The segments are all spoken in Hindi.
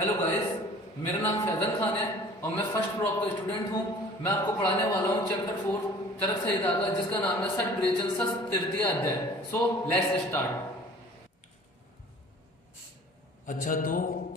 हेलो गाइस, मेरा नाम फैजल खान है और मैं फर्स्ट प्रॉप का स्टूडेंट हूँ। मैं आपको पढ़ाने वाला हूँ चैप्टर 4 चरक संहिता का, जिसका नाम है षट विरेचन सस तृतीय अध्याय। So let's start. अच्छा, तो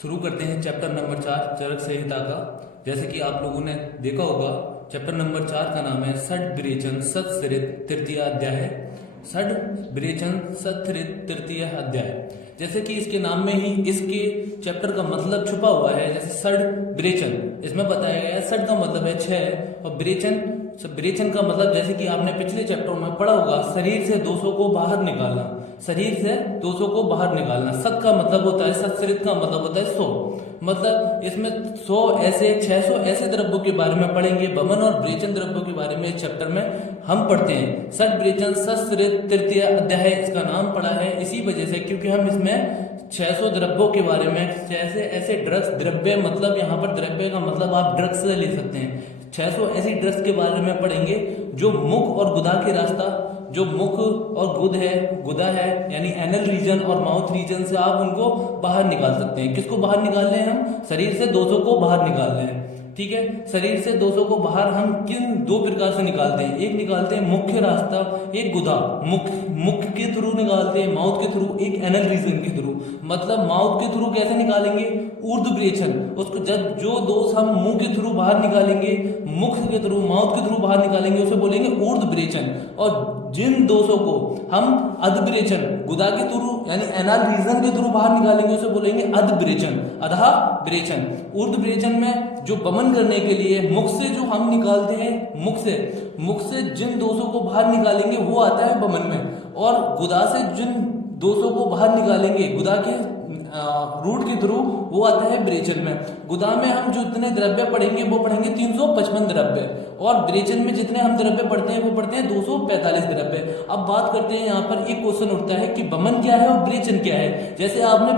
शुरू करते हैं चैप्टर नंबर 4 चरक संहिता का। जैसे कि आप लोगों ने देखा होगा, चैप्टर नंबर 4 का नाम है षट विरेचन सत्सरित तृतीय अध्याय है। षट विरेचन सत्सरित तृतीय अध्याय, जैसे कि इसके नाम में ही इसके चैप्टर का मतलब छुपा हुआ है। जैसे षट विरेचन, इसमें बताया गया है षट का मतलब है 6 और विरेचन का मतलब, जैसे कि आपने पिछले चैप्टर में पढ़ा होगा, शरीर से दोषों को बाहर निकालना। शरीर से दोषों को बाहर निकालना। सत का मतलब होता है, सत्सरित का मतलब होता है 100। मतलब इसमें 100 ऐसे 600 ऐसे द्रव्यों के बारे में पढ़ेंगे। बमन और विरेचन द्रव्यों के बारे में इस चैप्टर में हम पढ़ते हैं। षट विरेचन सत्सरित तृतीय अध्याय इसका नाम पड़ा है इसी वजह से, क्योंकि हम इसमें 600 द्रव्यों के बारे में, ऐसे ऐसे ड्रग्स, द्रव्य मतलब यहाँ पर द्रव्य का मतलब आप ड्रग्स से ले सकते हैं। 600 ऐसी ड्रग्स के बारे में पढ़ेंगे जो मुख और गुदा के रास्ता, जो मुख और गुदा है यानी एनल रीजन और माउथ रीजन से आप उनको बाहर निकाल सकते हैं। किसको बाहर निकाल रहे हैं हम? शरीर से दोषों को बाहर निकाल रहे हैं। ठीक है, शरीर से दोषों को बाहर हम किन दो प्रकार से निकालते हैं? एक निकालते हैं मुख्य रास्ता, एक गुदा, मुख के थ्रू निकालते हैं, माउथ के थ्रू, एक एनल रीजन के थ्रू। मतलब माउथ के थ्रू कैसे निकालेंगे? ऊर्ध्व विरेचन। उसको जब जो दोष हम मुंह के थ्रू बाहर निकालेंगे, मुख के थ्रू, माउथ के थ्रू बाहर निकालेंगे, उसे बोलेंगे ऊर्ध्व विरेचन। और जिन दोषों को हम अध विरेचन, गुदा के थ्रू यानी एनल रीजन के थ्रू बाहर निकालेंगे, उसे बोलेंगे अध विरेचन, अधा विरेचन। ऊर्ध्व विरेचन में जो बमन करने के लिए मुख से जो हम निकालते हैं, मुख से जिन दोषों को बाहर निकालेंगे वो आता है बमन में। और गुदा से जिन दोषों को बाहर निकालेंगे, गुदा के रूट के थ्रू, वो आता है विरेचन में। गुदा में हम जो इतने द्रव्य पढ़ेंगे वो पढ़ेंगे 355 द्रव्य, और विरेचन में जितने हम द्रव्य पढ़ते हैं वो पढ़ते हैं 245 द्रव्य। अब बात करते हैं, यहाँ पर एक क्वेश्चन उठता है कि बमन क्या है और विरेचन क्या है। जैसे आपने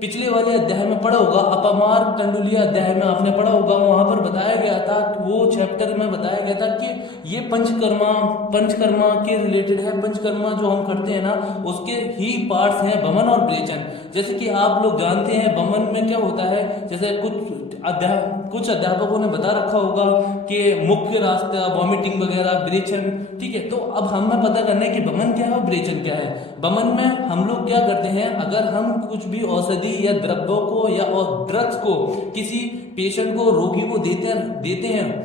पिछले वाले अध्याय में पढ़ा होगा, अपमार कंडुलीय अध्याय में आपने पढ़ा होगा, वहां पर बताया गया था, वो चैप्टर में बताया गया था कि ये पंचकर्मा के रिलेटेड है। पंचकर्मा जो हम करते हैं ना, उसके ही पार्ट्स हैं बमन और विरेचन। जैसे कि आप लोग जानते हैं बमन में क्या होता है, जैसे कुछ अध्यापकों ने बता रखा होगा कि मुख्य रास्ता, वॉमिटिंग वगैरह, विरेचन। ठीक है, तो अब हमें पता करना है कि बमन क्या है और विरेचन क्या है। बमन में हम लोग क्या करते हैं, अगर हम कुछ भी औषधि या द्रव्यों को या ड्रग्स को किसी पेशेंट को, रोगी को देते हैं,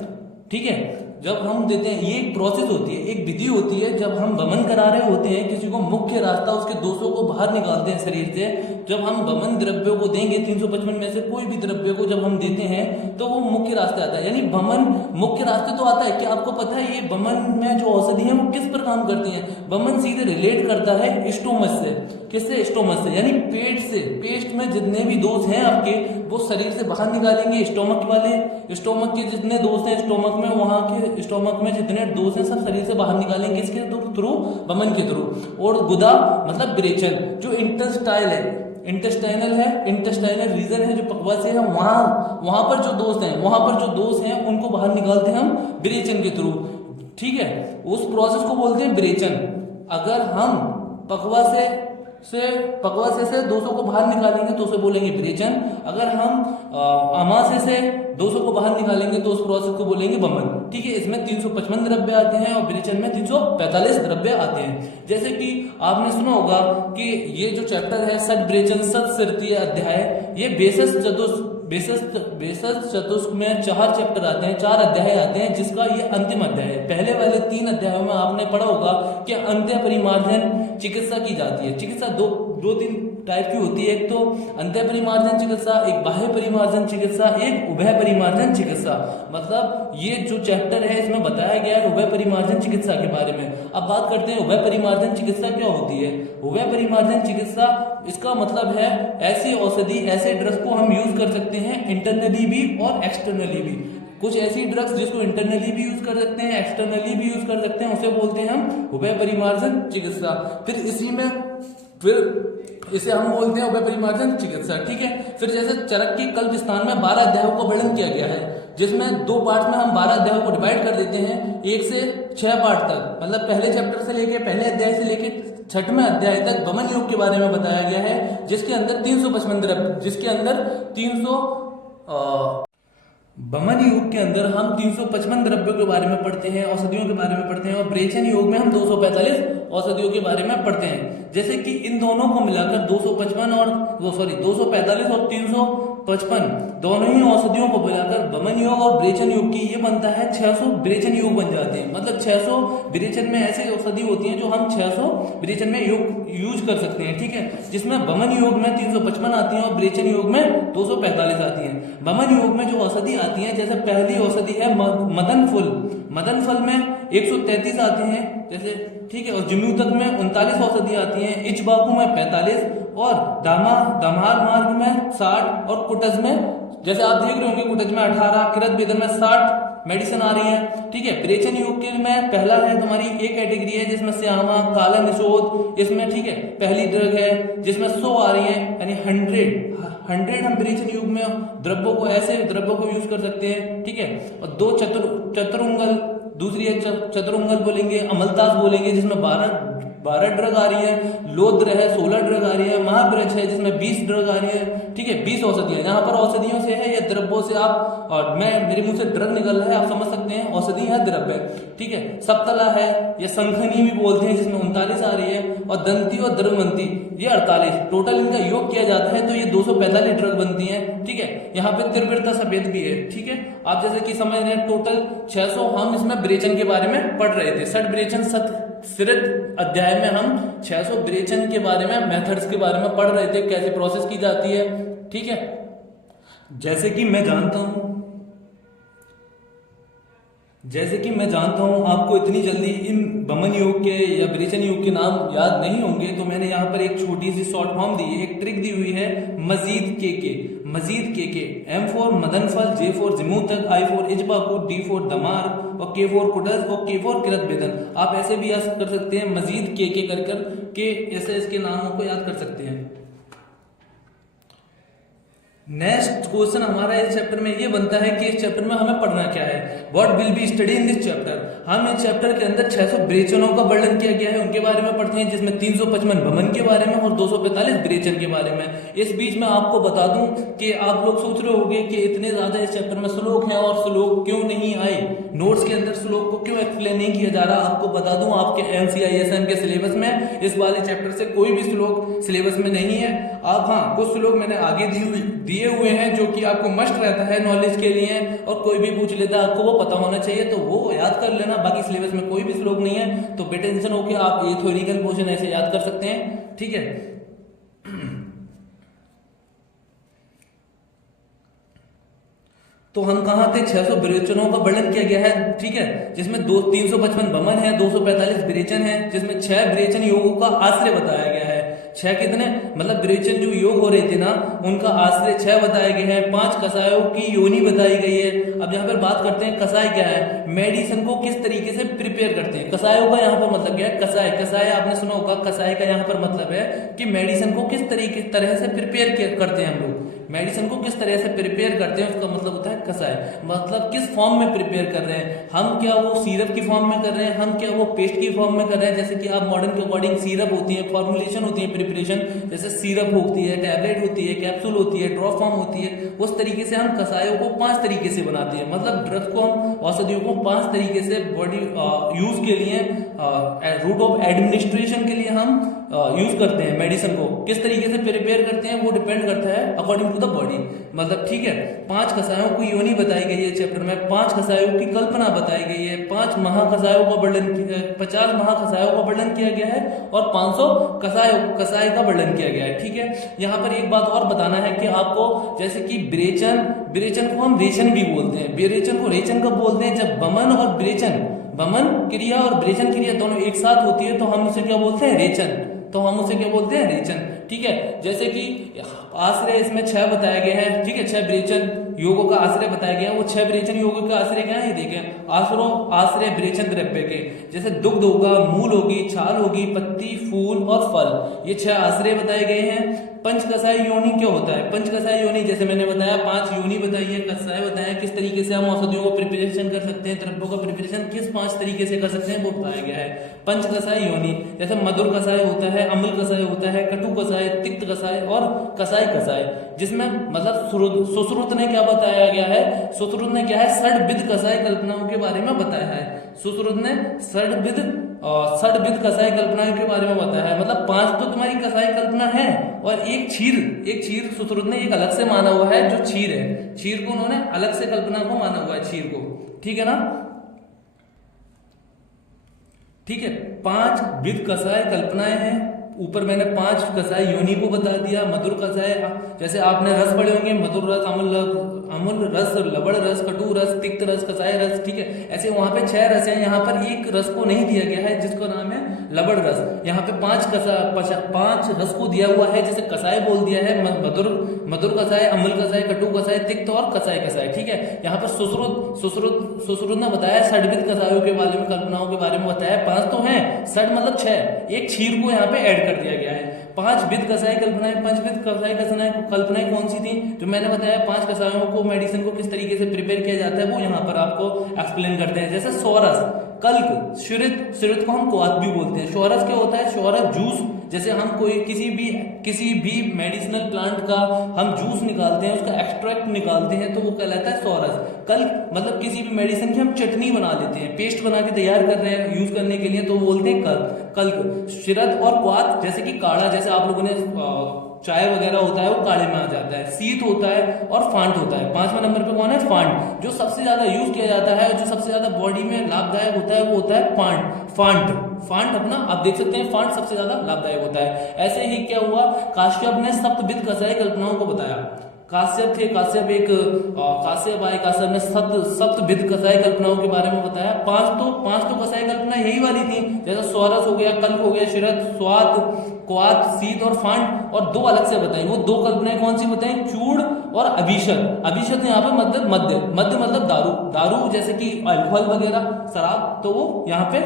ठीक है, जब हम देते हैं, ये एक प्रोसेस होती है, एक विधि होती है। जब हम बमन करा रहे होते हैं किसी को, मुख्य रास्ता, उसके दोषों को बाहर निकालते हैं शरीर से। जब हम बमन द्रव्यों को देंगे, 355 में से कोई भी द्रव्य को जब हम देते हैं तो वो मुख्य रास्ते आता है, यानी बमन मुख्य रास्ते तो आता है। क्या आपको पता है ये बमन में जो औषधि है वो किस पर काम करती है? बमन सीधे रिलेट करता है स्टोमच से। किससे? स्टोमच से, यानी पेट से। पेट में जितने भी दोष हैं आपके, वो शरीर से बाहर निकालेंगे। स्टोमक के जितने दोष हैं स्टोमक में, वहां के स्टोमक में जितने दोष हैं सब शरीर से बाहर निकालेंगे। किसके थ्रू? बमन के थ्रू। और गुदा मतलब विरेचन, जो इंटेस्टाइनल रीजन है, जो पकवास है, वहां पर जो दोष हैं उनको बाहर निकालते हैं हम विरेचन के थ्रू। ठीक है, उस प्रोसेस को बोलते हैं विरेचन। अगर हम पकवासे से दोषों को बाहर निकालेंगे तो उसे बोलेंगे विरेचन। अगर हम अमाशय से दोषों को बाहर निकालेंगे तो उस प्रोसेस को बोलेंगे बमन। ठीक है, इसमें 355 द्रव्य आते हैं और विरेचन में 345 द्रव्य आते हैं। जैसे कि आपने सुना होगा कि ये जो चैप्टर है षट विरेचन सत्सरितीय अध्याय, ये बेसस चतुष्क में 4 चैप्टर आते हैं, 4 अध्याय आते हैं, जिसका ये अंतिम अध्याय है। पहले वाले 3 अध्यायों में आपने पढ़ा होगा कि अंत्य परिमार्जन चिकित्सा की जाती है। चिकित्सा दो तीन टाइप की होती है, एक तो अंत्य परिमार्जन चिकित्सा, एक बाह्य परिमार्जन चिकित्सा, एक उभय परिमार्जन चिकित्सा। मतलब ये जो चैप्टर है इसमें बताया गया है उभय परिमार्जन चिकित्सा के बारे में। अब बात करते हैं उभय परिमार्जन चिकित्सा क्या होती है। उभय परिमार्जन चिकित्सा, इसका मतलब है ऐसी औषधि, ऐसे ड्रग्स को हम यूज कर सकते हैं इंटरनली भी और एक्सटर्नली भी। कुछ ऐसी ड्रग्स जिसको इंटरनली भी यूज कर सकते हैं, एक्सटर्नली भी यूज कर सकते हैं, उसे बोलते हैं हम उभय परिमार्जन चिकित्सा। फिर इसे हम बोलते हैं उभय परिमार्जन चिकित्सा। ठीक है, फिर जैसे चरक के कल्प स्थान में 12 अध्यायों को वर्णन किया गया है, जिसमें 2 पार्ट में हम 12 अध्यायों को डिवाइड कर देते हैं, 1 से 6 पार्ट तक। मतलब पहले चैप्टर से लेके, पहले अध्याय से लेके 6वें अध्याय तक बमन योग के बारे में बताया गया है, जिसके अंदर 355 द्रव्य, जिसके अंदर 300 बमन योग के अंदर हम 355 द्रव्यों के बारे में पढ़ते हैं, औषधियों के बारे में पढ़ते हैं, और ब्रेचन योग में हम 245 औषधियों के बारे में पढ़ते हैं। जैसे कि इन दोनों को मिलाकर 245 और 355 दोनों ही औषधियों को मिलाकर बमन योग और ब्रेचन योग की ये बनता है 600 ब्रेचन योग बन जाते हैं। मतलब 600 ब्रेचन में ऐसे औषधि होती हैं जो हम 600 ब्रेचन में यूज कर सकते हैं, ठीक है। जिसमें बमन योग में 355 आती हैं और ब्रेचन योग में 245 आती हैं। बमन योग में जो औषधि आती है, जैसे पहली औषधि है मदन फूल, मदन फल में 133 आते हैं जैसे, ठीक है। और जम्यूतक में 39 औषधि आती हैं, इचबाकू में 45 और दामार मार्ग में 60 और कुटज में, जैसे आप देख रहे होंगे, कुटज में 18, किरत बेदन में 60 मेडिसिन आ रही है, ठीक है। ब्रेचन योग के में पहला है तुम्हारी एक कैटेगरी है जिसमें श्यामा, काला निशोध, इसमें ठीक है पहली ड्रग है जिसमें 100 आ रही है, यानी 100 हम ब्रेचन योग में द्रव्यों को, ऐसे द्रव्यों को यूज कर सकते हैं, ठीक है। और 2 चतुरंगल, दूसरी है चतुरंगल बोलेंगे, अमलतास बोलेंगे जिसमें 12 ड्रग आ रही है, लोद्र है 16 ड्रग आ रही है, महाब्रज है जिसमें 20 ड्रग आ रही है, ठीक है। 20 औषधियां, यहाँ पर औषधियों से है या द्रव्यों से आप, और मेरे मुंह से ड्रग निकल रहा है, आप समझ सकते हैं औषधि है द्रव्य, ठीक है। सप्तला है या संखनी भी बोलते हैं जिसमें 39 आ रही है, और दंती और द्रवंती ये 48। टोटल इनका योग किया जाता है तो ये 245 ड्रग बनती है, ठीक है। यहाँ पे त्रिवृत्ता सफेद भी है, ठीक है। आप जैसे कि समझ रहे हैं टोटल 600 हम इसमें ब्रेचन के बारे में पढ़ रहे थे। 60 ब्रेचन सत्सिरित अध्याय में हम 600 ब्रेचन के बारे में, मेथड्स के बारे में पढ़ रहे थे, कैसे प्रोसेस की जाती है, ठीक है। जैसे कि मैं जानता हूं आपको इतनी जल्दी इन बमन योग के या ब्रेचन योग के नाम याद नहीं होंगे, तो मैंने यहाँ पर एक छोटी सी शॉर्ट फॉर्म दी है, एक ट्रिक दी हुई है, मजीद के M फॉर मदन फल, J फॉर जम्यूतक, I फॉर इजबाकू, D फॉर दमार और K फॉर कुटज और K फॉर किरत बेदन। आप ऐसे भी याद कर सकते हैं, मजीद के कर के ऐसे इसके नामों को याद कर सकते हैं। नेक्स्ट क्वेश्चन हमारा इस चैप्टर में ये बनता है कि इस चैप्टर में हमें पढ़ना क्या है, what will be study in this chapter. हम इस चैप्टर के अंदर 600 ब्रेचनों का वर्णन किया गया है, उनके बारे में पढ़ते हैं, जिसमें 355 बमन के बारे में और 245 ब्रेचन के बारे में। इस बीच में आपको बता दूं कि आप लोग सोच रहे होंगे कि इतने ज्यादा इस चैप्टर में श्लोक हैं और श्लोक क्यों नहीं आए, नोट्स के अंदर श्लोक को क्यों एक्सप्लेन नहीं किया जा रहा। आपको बता दूं आपके NCISM के सिलेबस में इस वाले चैप्टर से कोई भी श्लोक सिलेबस में नहीं है। आप हाँ, कुछ श्लोक मैंने आगे दिए हुए हैं जो कि आपको मस्ट रहता है नॉलेज के लिए, और कोई भी पूछ लेता है आपको वो पता होना चाहिए, तो वो याद कर लेना। बाकी सिलेबस में कोई भी श्लोक नहीं है, तो बेटेंशन होकर आप ये थ्योरिकल पोर्शन ऐसे याद कर सकते हैं, ठीक है। तो हम कहाँ थे, 600 ब्रेचनों का वर्णन किया गया है, ठीक है, जिसमें 355 बमन है, 245 ब्रेचन है, जिसमें 6 ब्रेचन योगों का आश्रय बताया गया है। 6 कितने, मतलब ब्रेचन जो योग हो रहे थे ना, उनका आश्रय 6 बताए गए हैं। 5 कसायों की योनि बताई गई है। अब यहाँ पर बात करते हैं कसाय क्या है, मेडिसिन को किस तरीके से प्रिपेयर करते हैं। कसायों का यहाँ पर मतलब क्या है, कसाय आपने सुना होगा, कसाय का यहाँ पर मतलब है कि मेडिसिन को किस तरह से प्रिपेयर करते हैं हम लोग, मेडिसिन को किस तरह से प्रिपेयर करते हैं, उसका मतलब होता है कसाय। मतलब किस फॉर्म में प्रिपेयर कर रहे हैं हम, क्या वो सिरप की फॉर्म में कर रहे हैं हम, क्या वो पेस्ट की फॉर्म में कर रहे हैं। जैसे कि आप मॉडर्न के अकॉर्डिंग सिरप होती है, फॉर्मुलेशन होती है, प्रिपरेशन, जैसे सिरप होती है, टैबलेट होती है, कैप्सूल होती है, ड्रॉप फॉर्म होती है। उस तरीके से हम कसायों को 5 तरीके से बनाते हैं, मतलब ड्रग्स को हम, औषधियों को 5 तरीके से बॉडी यूज के लिए, रूट ऑफ एडमिनिस्ट्रेशन के लिए हम यूज करते हैं। मेडिसिन को किस तरीके से प्रिपेयर करते हैं वो डिपेंड करता है अकॉर्डिंग टू द बॉडी, मतलब ठीक है। 5 कसायों की योनि बताई गई है चैप्टर में, 5 कसायों की कल्पना बताई गई है, 5 महाकसायों का वर्णन, 50 महाकसायों का वर्णन किया गया है और 500 कसाय का वर्णन किया गया है, ठीक है। यहाँ पर एक बात और बताना है कि आपको, जैसे कि ब्रेचन को हम रेचन भी बोलते हैं। ब्रेचन को रेचन कब बोलते हैं, जब बमन और ब्रेचन, बमन क्रिया और ब्रेचन क्रिया दोनों एक साथ होती है तो हम उसे क्या बोलते हैं, रेचन। तो हम उसे क्या बोलते हैं, रेचन, ठीक है। जैसे कि आश्रय इसमें 6 बताए गए हैं, ठीक है, 6 विरेचन योगों का आश्रय बताया गया है। वो 6 विरेचन योगों का आश्रय क्या है, देखें, आश्रय विरेचन द्रव्य के, जैसे दुग्ध होगा, मूल होगी, छाल होगी, पत्ती, फूल और फल, ये 6 आश्रय बताए गए हैं। पंचकसाय योनि क्या होता है, पंचकसाय योनि जैसे मैंने बताया 5 योनि बताई है, कसाय बताया किस तरीके से हम औषधियों को प्रिपरेशन कर सकते हैं, द्रव्यों का प्रिपरेशन किस 5 तरीके से कर सकते हैं वो बताया गया है। पंचकसाय योनि जैसे मधुर कसाय होता है, अम्ल कसाय होता है, कटु कसाय, तिक्त कसाय और कसाय कसाय, जिसमें मतलब सुश्रुत ने क्या बताया गया है, सुश्रुत ने क्या है, षड्विध कसाय कल्पनाओं के बारे में बताया है। सुश्रुत ने षड्विध कसाय कल्पनाओं के बारे में बताया है, मतलब 5 तो तुम्हारी कसाय कल्पना है और एक क्षीर सुश्रुत ने एक अलग से माना हुआ है, जो क्षीर है, क्षीर को उन्होंने अलग से कल्पना को माना हुआ है, क्षीर को, ठीक है ना। ठीक है, 5 विध कसाय कल्पनाएं हैं। ऊपर मैंने 5 कसाय योनि को बता दिया। मधुर कसाय जैसे आपने रस पढ़े होंगे, मधुर रस, अम्ल रस, लवण रस, कटु रस, तिक्त रस, कसाय रस, ठीक है। ऐसे वहां पे 6 रस हैं, यहाँ पर एक रस को नहीं दिया गया है जिसका नाम है लवण रस। यहाँ पे 5 रस को दिया हुआ है, जैसे कसाय बोल दिया है, मधुर कसाय, अम्ल कसाय, कटु कसाय, तिक्त और कसाय कसाय, ठीक है। यहाँ पर सुश्रुत ने बताया षड्विध कसायों के बारे में, कल्पनाओं के बारे में बताया। 5 तो है, षड मतलब 6, एक क्षीर को यहाँ पे ऐड कर दिया गया है। 5 विध कसाय कल्पनाएं, 5 विध कसाय कल्पनाएं कौन सी थी, जो मैंने बताया 5 कसायों को, मेडिसिन को किस तरीके से प्रिपेयर किया जाता है वो यहाँ पर आपको एक्सप्लेन करते हैं। जैसे सोरस, कल्क, क्षुरित को हम क्वाथ भी बोलते हैं। शोरस क्या होता है, शोरस जूस, जैसे हम कोई किसी भी मेडिसिनल प्लांट का हम जूस निकालते हैं, उसका एक्सट्रैक्ट निकालते हैं, तो वो कहलाता है सोरस। कल्क मतलब किसी भी मेडिसिन की हम चटनी बना लेते हैं, पेस्ट बना के तैयार कर रहे हैं यूज करने के लिए, तो वो बोलते हैं कल्क। शिरत और क्वाथ जैसे कि काढ़ा, जैसे आप लोगों ने चाय वगैरह होता है वो काढ़े में आ जाता है। शीत होता है और फांट होता है। 5वें नंबर पे कौन है, फांट, जो सबसे ज्यादा यूज किया जाता है, जो सबसे ज्यादा बॉडी में लाभदायक होता है, वो होता है फांट अपना आप देख सकते हैं, फांट सबसे ज्यादा लाभदायक होता है। ऐसे ही क्या हुआ, काश्यप ने सप्तविध कसाय कल्पनाओं को बताया। काश्यप ने सप्तविध कसाय कल्पनाओं के बारे में बताया। 5 तो कसाय कल्पना यही वाली थी, जैसे सोरस हो गया, कल्क हो गया, शिरत, स्वाद, क्वाथ, शीत और फांट, और 2 अलग से बताई। वो 2 कल्पनाएं कौन सी बताई, चूड़ और अभिषद यहाँ पे मध्य मतलब दारू जैसे कि अल्कोहल वगैरह, शराब, तो वो यहाँ पे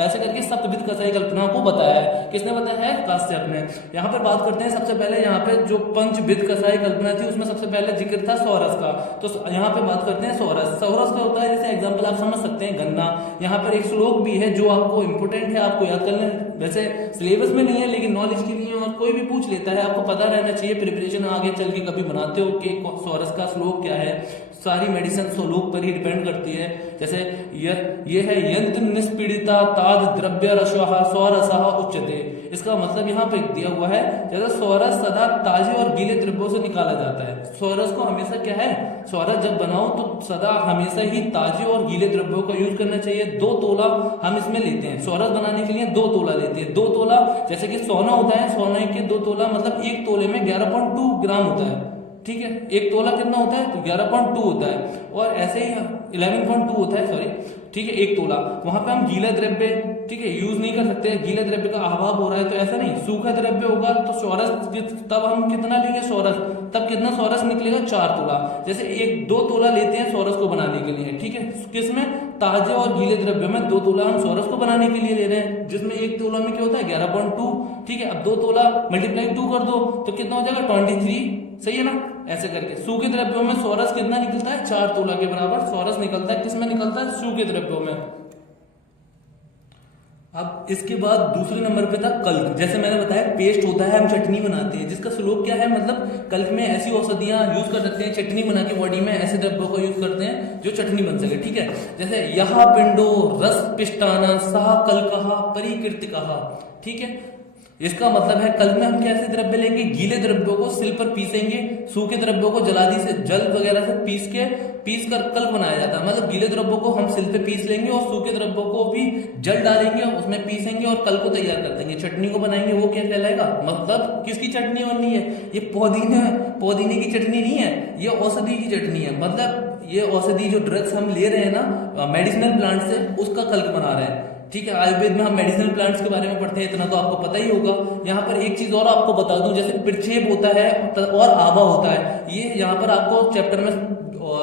ऐसे करके सप्तविध कसाय कल्पनाओं को बताया है। किसने बताया है, काश्यप ने। यहाँ पर बात करते हैं सबसे पहले, यहाँ पे जो पंचविध कसाय कल्पना थी उसमें सबसे पहले जिक्र था सोरस का, तो यहाँ पे बात करते हैं सोरस का होता है, जैसे एग्जाम्पल आप समझ सकते हैं, गन्ना। यहाँ पर एक श्लोक भी है जो आपको इंपोर्टेंट है, आपको याद करना, वैसे सिलेबस में नहीं है लेकिन नॉलेज के लिए, और कोई भी पूछ लेता है, आपको पता रहना चाहिए, प्रिपरेशन आगे चल के कभी बनाते हो कि सोरस का श्लोक क्या है। सारी मेडिसिन श्लोक पर ही डिपेंड करती है। जैसे ये है यंत्र निष्पीड़िता ताद द्रव्य रसः सोरसः उच्यते। इसका मतलब यहाँ पे दिया हुआ है, जैसे सोरस सदा ताजे और गीले द्रव्यों से निकाला जाता है। सोरस को हमेशा क्या है, सोरस जब बनाओ तो सदा हमेशा ही ताजे और गीले द्रव्यों का यूज करना चाहिए। 2 तोला हम इसमें लेते हैं, सोरस बनाने के लिए 2 तोला लेते हैं। 2 तोला जैसे कि सोना होता है, सोने के 2 तोला मतलब 1 तोले में 11.2 ग्राम होता है, ठीक है। 1 तोला कितना होता है, तो 11.2 होता है, और ऐसे ही 11.2 होता है, सॉरी, ठीक है, 1 तोला। वहां पे हम गीला द्रव्य, ठीक है, यूज नहीं कर सकते, गीले द्रव्य का अभाव हो रहा है, तो ऐसा नहीं, सूखा द्रव्य होगा तो सोरस, तब हम कितना लेंगे सोरस, तब कितना सोरस निकलेगा, 4 तोला। जैसे 1-2 तोला लेते हैं सोरस को बनाने के लिए, ठीक है, किसमें, ताजे और गीले द्रव्य में 2 तोला हम सोरस को बनाने के लिए ले रहे हैं, जिसमें 1 तोला में क्या होता है, 11.2, ठीक है। अब 2 तोला मल्टीप्लाई 2 कर दो तो कितना हो जाएगा, 23, सही है ना। ऐसे करके सूखे द्रव्यों में सोरस कितना निकलता है, 4 तोला के बराबर सोरस निकलता है। किसमें निकलता है, सूखे द्रव्यों में। अब इसके बाद दूसरे नंबर पे था कल्क। जैसे मैंने बताया पेस्ट होता है, हम चटनी बनाते हैं, जिसका श्लोक क्या है, मतलब कल्क में ऐसी औषधियां यूज कर सकते हैं, चटनी बना के बॉडी में ऐसे द्रव्यों का यूज करते हैं जो चटनी बन सके, ठीक है। जैसे यह पिंडो रस पिष्टाना सह कल्कः परिकीर्तिकः, ठीक है। इसका मतलब है कल्क में हम कैसे द्रव्य लेंगे, गीले द्रव्यों को सिल पर पीसेंगे, सूखे द्रव्यों को जलादि से, जल वगैरह से पीस कर कल्क बनाया जाता है। मतलब गीले द्रव्यों को हम सिल पे पीस लेंगे और सूखे द्रव्यों को भी जल डालेंगे, उसमें पीसेंगे और कल्क को तैयार कर देंगे, चटनी को बनाएंगे। वो क्या कहलाएगा, मतलब किसकी चटनी बननी है, ये पुदीने की चटनी नहीं है, ये औषधि की चटनी है। मतलब ये औषधि जो ड्रग्स हम ले रहे हैं ना मेडिसिनल प्लांट से, उसका कल्क बना रहे हैं, ठीक है। आयुर्वेद में हम मेडिसिनल प्लांट्स के बारे में पढ़ते हैं, इतना तो आपको पता ही होगा। यहाँ पर एक चीज और आपको बता दूं, जैसे प्रक्षेप होता है और आभा होता है, ये यहाँ पर आपको चैप्टर में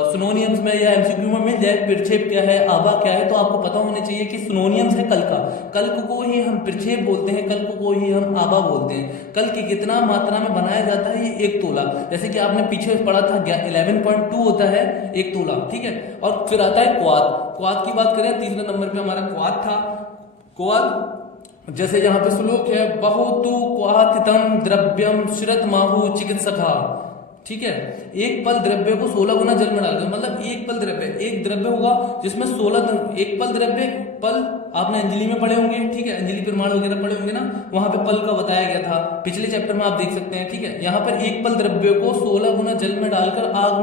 सिनोनियम्स में या एमसीक्यू में मिल जाए। प्रक्षेप क्या है, आभा क्या है, तो आपको पता होना चाहिए कि सिनोनियम्स है कल का, कल्क को ही हम प्रक्षेप बोलते हैं, कल्क को ही हम आभा बोलते हैं। कल्क की कितना मात्रा में बनाया जाता है, ये 1 तोला, जैसे कि आपने पीछे पढ़ा था 11.2 होता है 1 तोला, ठीक है। और फिर आता है क्वाथ। क्वाथ की बात करें, तीसरे नंबर पे हमारा क्वाथ था। क्वाथ जैसे यहाँ पे श्लोक है, बहुतु क्वाथितम द्रव्यम श्रत माहु चिकित्सका, ठीक है। एक पल द्रव्य को 16 गुना जल में डालकर, मतलब एक पल द्रव्य, एक द्रव्य होगा जिसमें 16, एक पल द्रव्य, पल आपने अंजलि में पढ़े होंगे, ठीक है, अंजलि प्रमाण वगैरह पढ़े होंगे ना, वहां पे पल का बताया गया था पिछले चैप्टर में, आप देख सकते हैं, ठीक है। यहाँ पर एक पल द्रव्य को 16 गुना जल में डालकर आग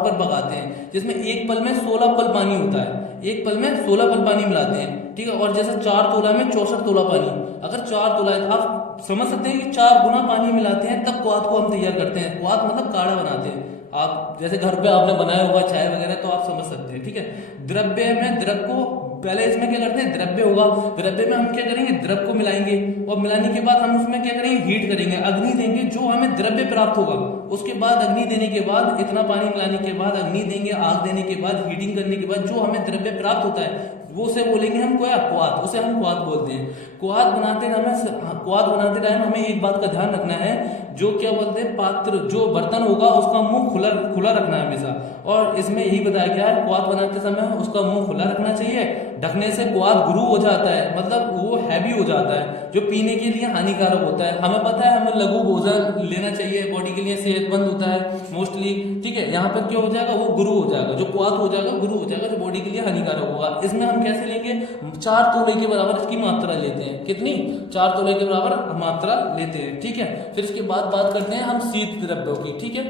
पर पकाते हैं, जिसमें एक पल में 16 पल पानी होता है, एक पल में 16 पल पानी मिलाते हैं, ठीक है। और जैसे 4 तोला में 64 तोला पानी, अगर 4 तोला है, आप समझ सकते हैं कि 4 गुना पानी मिलाते हैं तब क्वाथ को हम तैयार करते हैं। क्वाथ मतलब काढ़ा बनाते हैं। आप जैसे घर पे आपने बनाया होगा चाय वगैरह, तो आप समझ सकते हैं, ठीक है। द्रव्य में द्रव को पहले इसमें क्या करते हैं, द्रव्य होगा, द्रव्य में हम क्या करेंगे, द्रव को मिलाएंगे, और मिलाने के बाद हम उसमें क्या करेंगे, हीट करेंगे, अग्नि देंगे, जो हमें द्रव्य प्राप्त होगा। उसके बाद अग्नि देने के बाद, इतना पानी मिलाने के बाद अग्नि देंगे, आग देने के बाद, हीटिंग करने के बाद जो हमें द्रव्य प्राप्त होता है, वो उसे बोलेंगे हम क्या, क्वाथ, उसे हम क्वाथ बोलते हैं। क्वाथ बनाते टाइम हमें एक बात का ध्यान रखना है, जो क्या बोलते हैं, पात्र, जो बर्तन होगा उसका मुंह खुला रखना है हमेशा। और इसमें यही बताया गया है, क्वाथ बनाते समय उसका मुंह खुला रखना चाहिए। ढकने से क्वाथ गुरु हो जाता है, मतलब वो हैवी हो जाता है, जो पीने के लिए हानिकारक होता है। हमें पता है हमें लघु भोजन लेना चाहिए, बॉडी के लिए सेहतमंद होता है मोस्टली, ठीक है। यहाँ पर क्या हो जाएगा, वो गुरु हो जाएगा, जो क्वाथ हो जाएगा गुरु हो जाएगा, जो बॉडी के लिए हानिकारक होगा। इसमें हम कैसे लेंगे, 4 तोले के बराबर इसकी मात्रा लेते हैं। कितनी, 4 तोले के बराबर मात्रा लेते हैं, ठीक है। फिर इसके बाद बात करते हैं हम शीत द्रव्यों की, ठीक है।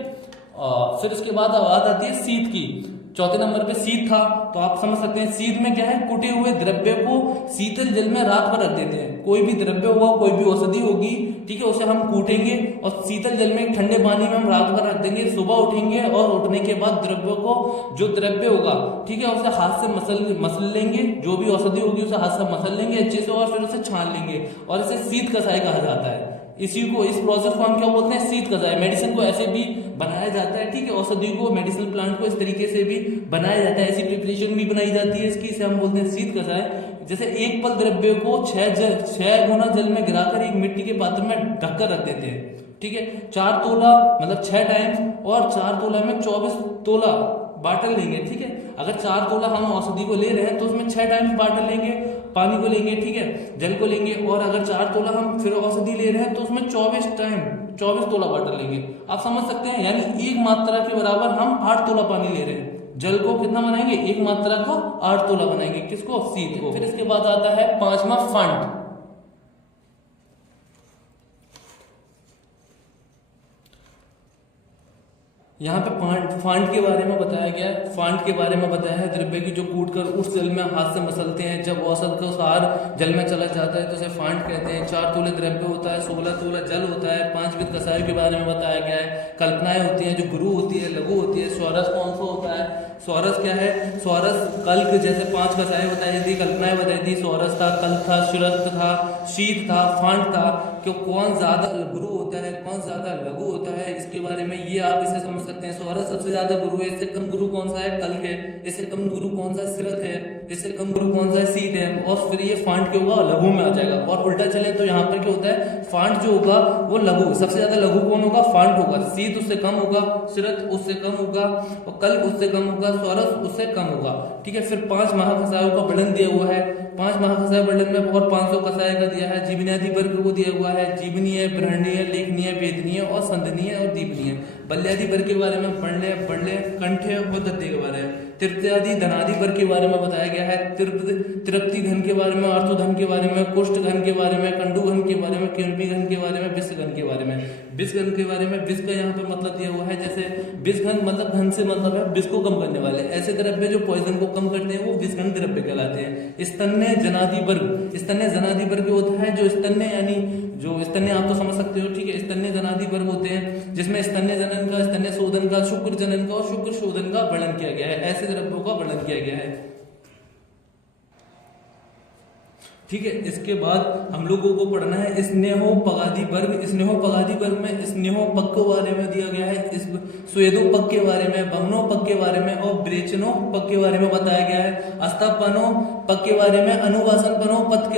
फिर इसके बाद बात आती है शीत की। चौथे नंबर पे शीत था, तो आप समझ सकते हैं शीत में क्या है, कुटे हुए द्रव्य को शीतल जल में रात भर रख देते हैं। कोई भी द्रव्य होगा, कोई भी औषधि होगी, ठीक है, उसे हम कूटेंगे और शीतल जल में, ठंडे पानी में हम रात भर रख देंगे। सुबह उठेंगे और उठने के बाद द्रव्य को, जो द्रव्य होगा, ठीक है, उसे हाथ से मसल लेंगे, जो भी औषधि होगी उसे हाथ से मसल लेंगे अच्छे से, और फिर उसे छान लेंगे, और इसे शीत कसाई कहा जाता है। इस प्रोसेस को हम क्या बोलते हैं, शीत कसाई। मेडिसिन को ऐसे भी बनाया जाता है, ठीक है, औषधि को, मेडिसिनल प्लांट को इस तरीके से भी बनाया जाता है, ऐसी प्रिपरेशन भी बनाई जाती है इसकी, इसे हम बोलते हैं शीत कसाई। जैसे एक पल द्रव्य को 6 गुना जल में गिराकर एक मिट्टी के पात्र में ढककर रख देते हैं, ठीक है। 4 तोला मतलब 6 टाइम, और 4 तोला में 24 तोला बाटल लेंगे, ठीक है। अगर 4 तोला हम औषधि को ले रहे हैं तो उसमें 6 टाइम्स बाटल लेंगे, पानी को लेंगे, ठीक है, जल को लेंगे। और अगर 4 तोला हम फिर औषधि ले रहे हैं तो उसमें 24 तोला बाटल लेंगे। आप समझ सकते हैं, यानी एक मात्रा के बराबर हम 8 तोला पानी ले रहे हैं। जल को कितना बनाएंगे, एक मात्रा का 8 तोला बनाएंगे, किसको, शीत को। फिर इसके बाद आता है 5वां फंड। यहाँ पे फांड के बारे में बताया गया है। फांड के बारे में बताया है, द्रव्य की जो कूटकर उस जल में हाथ से मसलते हैं, जब औषध का सार जल में चला जाता है तो उसे फांड कहते हैं। 4 तोले द्रव्य होता है, 16 तोला जल होता है। 5 विध कसायों के बारे में बताया गया है। कल्पनाएं होती हैं, जो गुरु होती है, लघु होती है। स्वरस कौन सा होता है, स्वरस क्या है, स्वरस कल्क, जैसे 5 कसाएं बताई थी, कल्पनाएं बताई थी, स्वरस था, कल्क था, शुरत था, शीत था, फांड था। कि कौन ज्यादा गुरु होता है, कौन ज्यादा लघु होता है, इसके बारे में ये आप इसे समझ सकते हैं। स्वरस सबसे ज्यादा गुरु है, इससे कम गुरु कौन सा है, कल्क है। इससे कम गुरु कौन सा, सिरत है। इससे कम गुरु कौन सा, शीत है। और फिर ये फांड क्या होगा, लघु में आ जाएगा। और उल्टा चले तो यहाँ पर क्या होता है, फांड जो होगा वो लघु, सबसे ज्यादा लघु कौन होगा, फांड होगा। शीत उससे कम होगा, सिरत उससे कम होगा, और कल्क उससे कम होगा, स्वरस उससे कम होगा, ठीक है। फिर 5 महाकसायों का वर्णन दिया हुआ है। 5 महाकसाय वर्णन में और 500 कसाय का दिया है। जीवनादि वर्ग को दिया हुआ है, जीवनीय, ब्रहणीय, लेखनीय, वेदनीय और संदनीय और दीपनीय। बल्यादि वर्ग के बारे में पढ़ले, कंठ्य और दत्ते के बारे में। तृप्त्यादि धनादि वर्ग के बारे में बताया गया है। तृप्ति घन के बारे में, अर्थोधन के बारे में, कुष्ठ घन के बारे में, कंडू घन के बारे में, किरमी घन के बारे में, विष घन के बारे में। विष घन के बारे में, विष का यहाँ पे मतलब दिया हुआ है, जैसे विष घन मतलब घन से मतलब है विष को कम करने वाले। ऐसे द्रव्य जो पॉइजन को कम करते हैं वो विष घन द्रव्य कहलाते हैं। स्तन्य जनादि वर्ग, स्तन्य जनादि वर्ग होता है जो स्तन्य, यानी जो स्तन्य आप तो समझ सकते हो, ठीक है। स्तन्य जनादि वर्ग होते हैं जिसमें स्तन्य जनन का, स्तन्य शोधन का, शुक्र जनन का और शुक्र शोधन का वर्णन किया गया है। ऐसे द्रव्यों का वर्णन किया गया है। ठीक है। इसके बाद हम लोगों को पढ़ना है स्नेहो पगादी वर्ग। स्नेहो पगादी वर्ग में स्नेहो पग के बारे में दिया गया है, इस स्वेदो पग के बारे में, बमनो पग के बारे में और ब्रेचनो पग के बारे में बताया गया है। अस्तपनो पग के बारे में, अनुवासनपनो पग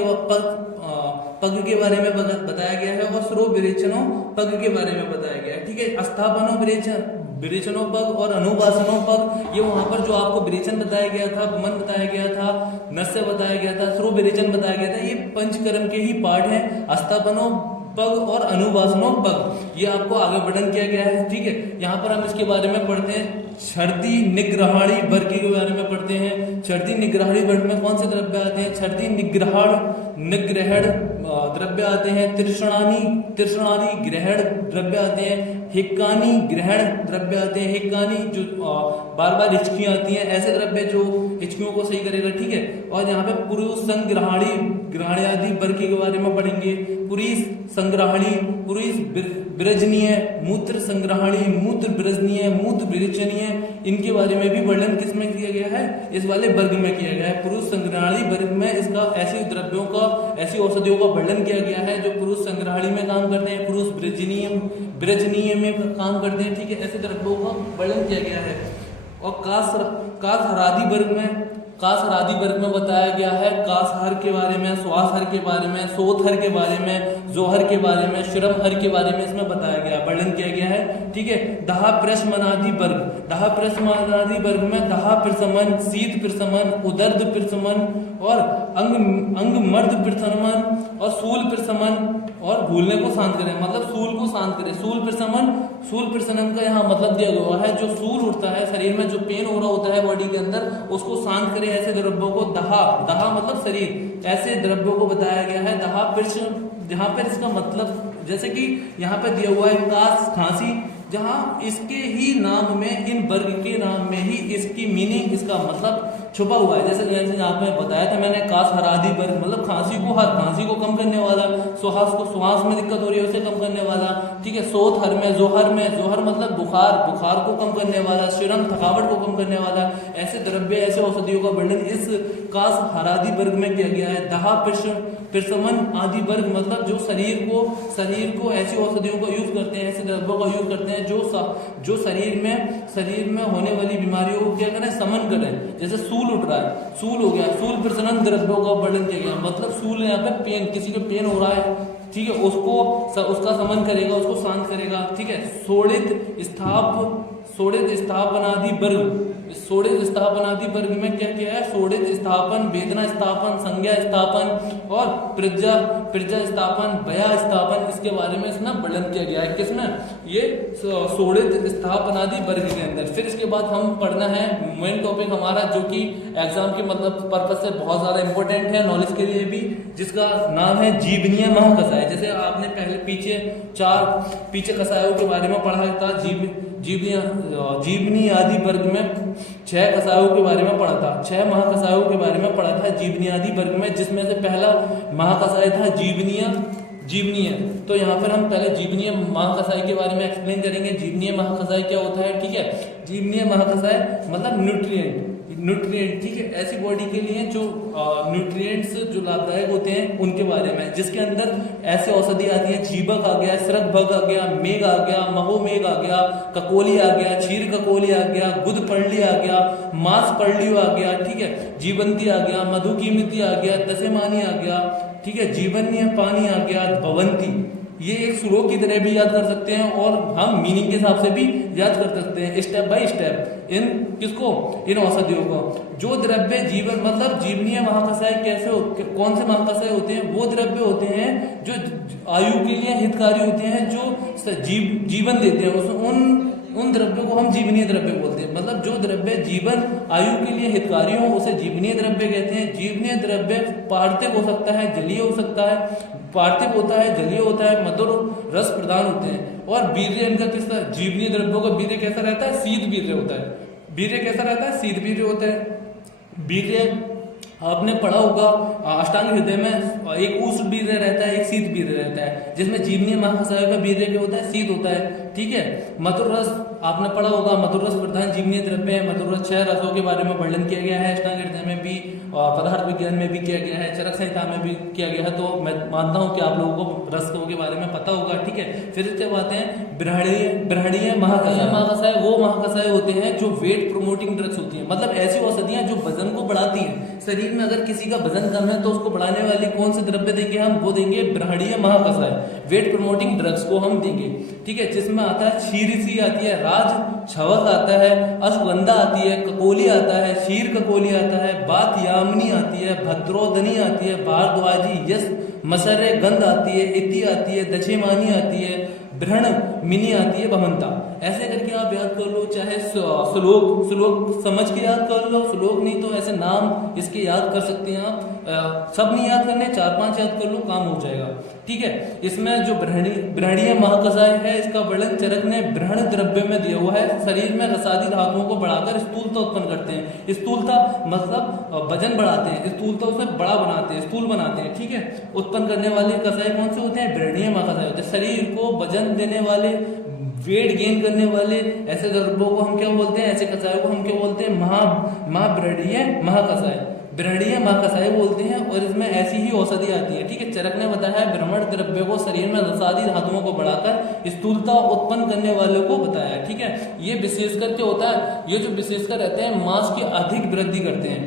के बारे में बताया गया है और स्रो ब्रेचनो पग के बारे में बताया गया है। ठीक है। अस्थापनो ब्रेचनो पग और अनुवासनो पग, ये वहां पर जो आपको ब्रेचन बताया गया था, मन बताया गया था, नस्य बताया गया था, स्रो ब्रेचन बताया गया था, ये पंचकर्म के ही पार्ट है। अस्थापनो पग और अनुवासनो पग, ये आपको आगे वर्णन किया गया है। ठीक है। यहाँ पर हम इसके बारे में पढ़ते हैं। छर्दी निग्रहाणी वर्ग के बारे में पढ़ते हैं। छर्दी निग्रहाणी वर्ग में कौन से द्रव्य आते हैं? छर्दी निग्रहण द्रव्य आते हैं। तृष्णानी ग्रहण द्रव्य आते हैं। हिक्कानी ग्रहण द्रव्य आते हैं। हिक्कानी जो बार बार हिचकियां आती हैं, ऐसे द्रव्य जो हिचकियों को सही करेगा। ठीक है। और यहाँ पे पुरुष संग्रहाणी आदि वर्ग के बारे में पढ़ेंगे। पुरुष संग्रहाणी, पुरुष विरजनीय, मूत्र संग्रहाणी, मूत्र विरजनीय, मूत्र विरेचनीय, इनके बारे में भी वर्णन किसमें किया गया है? इस वाले वर्ग में किया गया है। पुरुष संग्रहाणी वर्ग में इसका ऐसे द्रव्यों का, ऐसी औषधियों का वर्णन किया गया है जो पुरुष संग्रहाणी में काम करते हैं, पुरुष विरजनीय में काम करते हैं। ठीक है। ऐसे द्रव्यों का वर्णन किया गया है। और कासहरादि वर्ग में बताया गया है कासहर के बारे में, स्वासहर के बारे में, सोतहर के बारे में, जोहर के बारे में, श्रमहर के बारे में इसमें बताया गया, वर्णन किया गया है। ठीक है। दाह प्रशमनादि वर्ग में दाह प्रशमन, शीत प्रशमन, उदर्द प्रशमन और अंग मर्द प्रशमन और सूल प्रशमन और भूलने को शांत करें, मतलब सूल को शांत करें। सूल प्रशमन का यहाँ मतलब दिया गया है जो सूल उठता है शरीर में, जो पेन हो रहा होता है बॉडी के अंदर, उसको शांत करे। ऐसे द्रव्यों को दहा मतलब शरीर, ऐसे द्रव्यों को बताया गया है। दहा प्रश, जहाँ पर इसका मतलब जैसे कि यहाँ पे दिया हुआ है कास खांसी, जहाँ इसके ही नाम में, इन वर्ग के नाम में ही इसकी मीनिंग, इसका मतलब छुपा हुआ है। जैसे यहाँ पे बताया था मैंने, कासहरादि वर्ग मतलब खांसी को कम करने वाला, श्वास में दिक्कत हो रही है उसे कम करने वाला। ठीक है। सोतहर में, जोहर मतलब बुखार को कम करने वाला, श्रम थकावट को कम करने वाला, ऐसे द्रव्य, ऐसे औषधियों का वर्णन इस कासहरादि वर्ग में किया गया है। दाह प्रशमन आदि वर्ग मतलब जो शरीर को ऐसी औषधियों का यूज करते हैं, ऐसे द्रव्यों का यूज करते हैं जो शरीर में होने वाली बीमारियों को क्या करें, समन करें। जैसे सूल उठ रहा है, सूल हो गया, सूल प्रशमन द्रव्यों का वर्णन किया गया, मतलब सूल यहाँ पे पेन, किसी को पेन हो रहा है, ठीक है, उसका समन करेगा, उसको शांत करेगा। ठीक है। सोड़ित स्थापनादि वर्ग में क्या किया है? सोड़ित स्थापन, वेदना स्थापन, संज्ञा स्थापन और प्रज्ञा स्थापन, भया स्थापन, इसके बारे में इसमें वर्णन किया गया है। किसमें? ये सोड़ित स्थापनादि वर्ग के अंदर। फिर इसके बाद हम पढ़ना है मेन टॉपिक हमारा, जो कि एग्जाम के मतलब पर्पज से बहुत ज्यादा इंपॉर्टेंट है, नॉलेज के लिए भी, जिसका नाम है जीवनीय महाकसाय। जैसे आपने पहले पीछे कसायों के बारे में पढ़ा था, जीवनी आदि वर्ग में 6 कसायों के बारे में पढ़ा था, 6 महाकसायों के बारे में पढ़ा था जीवनी आदि वर्ग में, जिसमें से पहला महाकसाय था जीवनीय। तो यहाँ पर हम पहले जीवनीय महाकसाय के बारे में एक्सप्लेन करेंगे। जीवनीय महाकसाय क्या होता है? ठीक है। जीवनीय महाकसाय मतलब न्यूट्रिएंट, ठीक है, ऐसी बॉडी के लिए जो न्यूट्रिएंट्स जो लाभदायक होते हैं उनके बारे में, जिसके अंदर ऐसे औषधि आती है। जीवक आ गया, श्रगभग आ गया, मेघ आ गया, महोमेघ आ गया, ककोली आ गया, क्षीर ककोली आ गया, गुद पर्ली आ गया, मांस पर्लियो आ गया, ठीक है, जीवंती आ गया, मधुकीमिति आ गया, दशमानी आ गया, ठीक है, जीवन्य पानी आ गया, भवंती। ये एक श्लोक की तरह भी याद कर सकते हैं और हम मीनिंग के हिसाब से भी याद कर सकते हैं, स्टेप बाय स्टेप। इन औषधियों को, जो द्रव्य जीवन मतलब जीवनीय महाकसाय कौन से महाकसाय होते हैं? वो द्रव्य होते हैं जो आयु के लिए हितकारी होते हैं, जो जीवन देते हैं। उन द्रव्यों को हम जीवनीय द्रव्य बोलते हैं। मतलब जो द्रव्य जीवन आयु के लिए हितकारी हो उसे जीवनीय द्रव्य कहते हैं। जीवनीय द्रव्य पार्थिव हो सकता है, जलीय हो सकता है, पार्थिव होता है, जलीय होता है, मधुर रस प्रदान होते हैं। और वीर्य इनका किस तरह, जीवनीय द्रव्यों का वीर्य कैसा रहता है? शीत वीर्य होता है। वीर्य कैसा रहता है? शीत वीर्य होता है। वीर्य आपने पढ़ा होगा अष्टांग हृदय में, एक उष्ण वीर्य रहता है, एक शीत वीर्य रहता है, जिसमें जीवनीय महाकसाय का वीर्य क्या होता है? शीत होता है। ठीक है। मधुर रस आपने पढ़ा होगा मधुरस प्रधान जीवनीय द्रव्य है, मधुरस 6 रसों के बारे में वर्णन किया गया है, अष्टांग हृदय में भी और पदार्थ विज्ञान में भी किया गया है, चरक संहिता में भी किया गया है। तो मैं मानता हूँ कि आप लोगों को रसों के बारे में पता होगा, ठीक है। फिर इसके बाद है बृहणीय महाकषाय। वो महाकषाय होते हैं जो वेट प्रोमोटिंग ड्रग्स होती है, मतलब ऐसी औषधियां जो वजन को बढ़ाती हैं। शरीर में अगर किसी का वजन कम है तो उसको बढ़ाने वाली कौन से द्रव्य देंगे हम, वो देंगे बृहणीय महाकषाय, वेट प्रमोटिंग ड्रग्स को हम देंगे, ठीक है। जिसमें आता है क्षीरसी आती है, राज छवक आता है, अश्वगंधा आती है, ककोली आता है, क्षीर ककोली आता है, बात यामिनी आती है, भद्रोदनी आती है, भारद्वाजी यश मसर्य गंध आती है, इति आती है, दक्षिमानी आती है, बृहण मिनी आती है, भमंता। ऐसे करके आप याद कर लो, चाहे श्लोक समझ के याद कर लो, श्लोक नहीं तो ऐसे नाम इसके याद कर सकते हैं आप। सब नहीं याद करने, 4-5 याद कर लो, काम हो जाएगा, ठीक है। इसमें जो बृहणीय महाकषाय है, इसका वर्णन चरक ने बृहण द्रव्य में दिया हुआ है। शरीर में रसादी धातुओं को बढ़ाकर स्थूलता उत्पन्न करते हैं। स्थूलता मतलब वजन बढ़ाते हैं, स्थूलता उसे बड़ा बनाते हैं, स्थूल बनाते हैं, ठीक है। उत्पन्न करने वाले कषाय कौन से होते हैं, बृहणीय महाकषाय होते हैं। शरीर को वजन देने वाले, वेट गेन करने वाले ऐसे द्रव्यों को हम क्या बोलते हैं, ऐसे कषायों को हम क्या बोलते हैं, महाबृहणीय महाकषाय, बृहणीय महाकषाय बोलते हैं। और इसमें ऐसी ही औषधि आती है, ठीक है। चरक ने बताया है ब्रह्मण द्रव्य को शरीर में रसादी धातुओं को बढ़ाकर स्थूलता उत्पन्न करने वालों को बताया है, ठीक है। ये विशेषकर क्या होता है, ये जो विशेषकर रहते हैं मांस की अधिक वृद्धि करते हैं।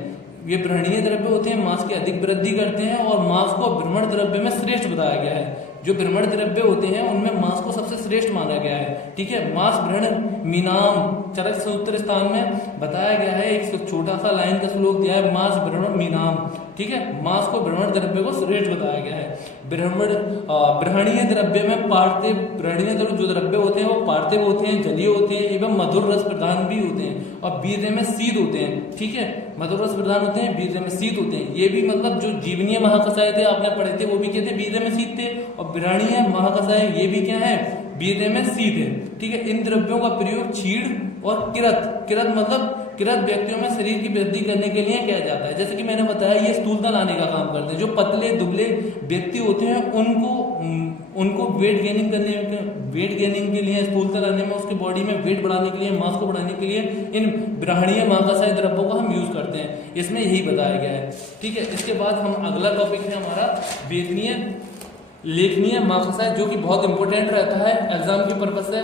ये बृहणीय द्रव्य होते हैं, मांस की अधिक वृद्धि करते हैं और मांस को ब्रह्मण द्रव्य में श्रेष्ठ बताया गया है। जो ब्रह्मण द्रव्य होते हैं उनमें मांस को सबसे श्रेष्ठ माना गया है, ठीक है। मांस ब्रह्मण मीनाम चरक सूत्र स्थान में बताया गया है, एक छोटा सा लाइन का श्लोक दिया है, मांस ब्रह्मण मीनाम, ठीक है। मांस को ब्रह्मण द्रव्य को श्रेष्ठ बताया गया है। बृहणीय द्रव्य में पार्थिव, बृहणीय जो द्रव्य होते हैं वो पार्थिव होते हैं, जलीय होते हैं एवं मधुर रस प्रधान भी होते हैं और वीर्य में शीत होते हैं, ठीक है। मधुर रस प्रधान होते हैं, वीर्य में शीत होते हैं। ये भी मतलब जो जीवनीय महाकषाय थे आपने पढ़े थे, वो भी क्या थे, वीर्य में शीत थे। और बृहणीय महाकषाय ये भी क्या है, वीर्य में शीत है, ठीक है। इन द्रव्यों का प्रयोग छीड़ और किरत मतलब किरत व्यक्तियों में शरीर की वृद्धि करने के लिए किया जाता है। जैसे कि मैंने बताया, ये स्थूलता लाने का काम करते हैं। जो पतले दुबले व्यक्ति होते हैं उनको वेट गेनिंग के लिए, स्थूलता लाने में, उसके बॉडी में वेट बढ़ाने के लिए, मांस को बढ़ाने के लिए इन बृहणीय महाकषाय द्रव्यों को हम यूज करते हैं। इसमें यही बताया गया है, ठीक है। इसके बाद हम अगला टॉपिक है हमारा लेखनीय महाकषाय, जो कि बहुत इंपॉर्टेंट रहता है एग्जाम के पर्पज से।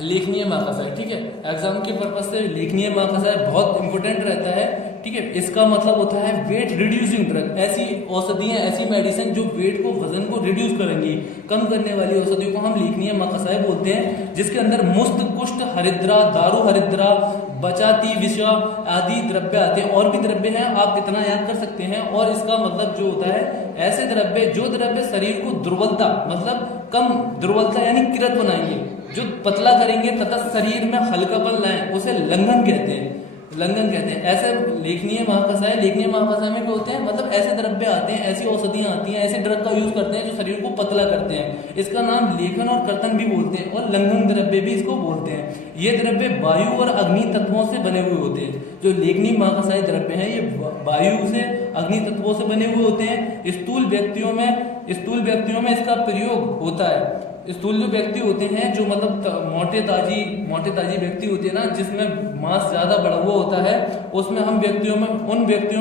लेखनीय महाकषाय, ठीक है, एग्जाम के पर्पज से लेखनीय महाकषाय बहुत इंपॉर्टेंट रहता है, ठीक है। इसका मतलब होता है वेट रिड्यूसिंग ड्रग। ऐसी औषधियां, ऐसी मेडिसिन जो वेट को, वजन को रिड्यूस करेंगी, कम करने वाली औषधियों को हम लेखनीय महाकषाय बोलते हैं। जिसके अंदर मुस्त, कुष्ठ, हरिद्रा, दारू हरिद्रा, बचाती, विष आदि द्रव्य आते हैं। और भी द्रव्य हैं, आप इतना याद कर सकते हैं। और इसका मतलब जो होता है, ऐसे द्रव्य जो द्रव्य शरीर को दुर्बलता, मतलब कम दुर्बलता यानी किरत बनाएंगे, जो पतला करेंगे तथा शरीर में हल्कापन लाएं, उसे लंघन कहते हैं, ऐसे लेखनीय महाकषाय में क्या होते हैं, मतलब ऐसे द्रव्य आते हैं, ऐसी औषधियां आती हैं, ऐसे ड्रग का यूज करते हैं जो शरीर को पतला करते हैं। इसका नाम लेखन और कर्तन भी बोलते हैं और लंघन द्रव्य भी इसको बोलते हैं। ये द्रव्य वायु और अग्नि तत्वों से बने हुए होते हैं। जो लेखनीय महाकषाय द्रव्य हैं ये वायु से, अग्नि तत्वों से बने हुए होते हैं। स्थूल व्यक्तियों में इसका प्रयोग होता है। स्थूल जो व्यक्ति होते हैं, जो मतलब मोटे ताजी व्यक्ति होते हैं ना, जिसमें मांस ज्यादा बढ़ा हुआ होता है, उसमें उन व्यक्तियों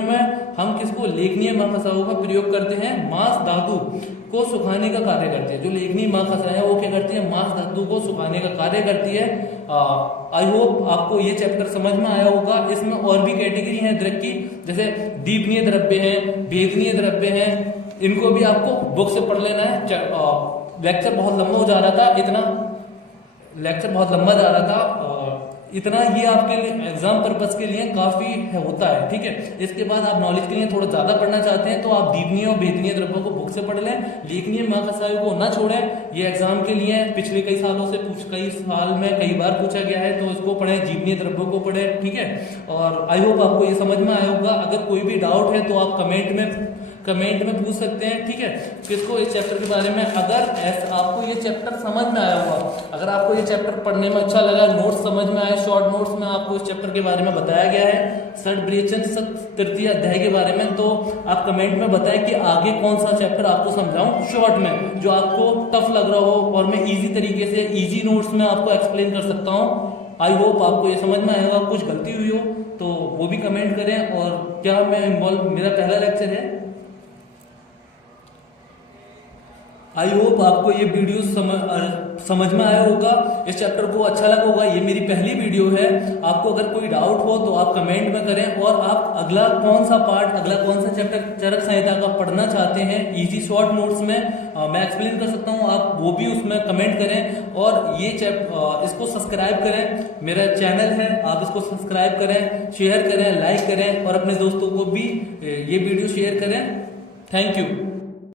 में हम किसको, लेखनीय महाकषायों का प्रयोग करते हैं। मांस धातु को सुखाने का कार्य करती है। जो लेखनीय महाकषाय है वो क्या करती है, मांस धातु को सुखाने का कार्य करती है। आई होप आपको ये चैप्टर समझ में आया होगा। इसमें और भी कैटेगरी है ड्रग की, जैसे दीपनीय द्रव्य है, भेदनीय द्रव्य है, इनको भी आपको बुक से पढ़ लेना है। लेक्चर बहुत लंबा जा रहा था, इतना ये आपके लिए एग्जाम पर्पस के लिए काफी होता है, ठीक है। इसके बाद आप नॉलेज के लिए थोड़ा ज्यादा पढ़ना चाहते हैं तो आप दीपनीय और भेदनीय द्रव्यों को बुक से पढ़ लें। लेखनीय महाकषाय को ना छोड़ें, ये एग्जाम के लिए पिछले कई साल में कई बार पूछा गया है, तो इसको पढ़ें, जीवनीय द्रव्यों को पढ़ें, ठीक है। और आई होप आपको ये समझ में आया होगा। अगर कोई भी डाउट है तो आप कमेंट में कमेंट में पूछ सकते हैं, ठीक है। किसको इस चैप्टर के बारे में, अगर आपको ये चैप्टर समझ में आया हुआ, अगर आपको ये चैप्टर पढ़ने में अच्छा लगा, नोट्स समझ में आए, शॉर्ट नोट्स में आपको इस चैप्टर के बारे में बताया गया है, षड्विवेचन तृतीय अध्याय के बारे में, तो आप कमेंट में बताएं कि आगे कौन सा चैप्टर आपको समझाऊं शॉर्ट में, जो आपको टफ लग रहा हो और मैं इजी तरीके से इजी नोट्स में आपको एक्सप्लेन कर सकता हूं। आई होप आपको ये समझ में आएगा। कुछ गलती हुई हो तो वो भी कमेंट करें। और क्या मैं इन्वॉल्व, मेरा पहला लेक्चर है, आई होप आपको ये वीडियो समझ में आया होगा, इस चैप्टर को अच्छा लगा होगा। ये मेरी पहली वीडियो है। आपको अगर कोई डाउट हो तो आप कमेंट में करें, और आप अगला कौन सा पार्ट, अगला कौन सा चैप्टर चरक संहिता का पढ़ना चाहते हैं इजी शॉर्ट नोट्स में, मैं एक्सप्लेन कर सकता हूं, आप वो भी उसमें कमेंट करें। और ये इसको सब्सक्राइब करें, मेरा चैनल है, आप इसको सब्सक्राइब करें, शेयर करें, लाइक करें और अपने दोस्तों को भी ये वीडियो शेयर करें। Thank you.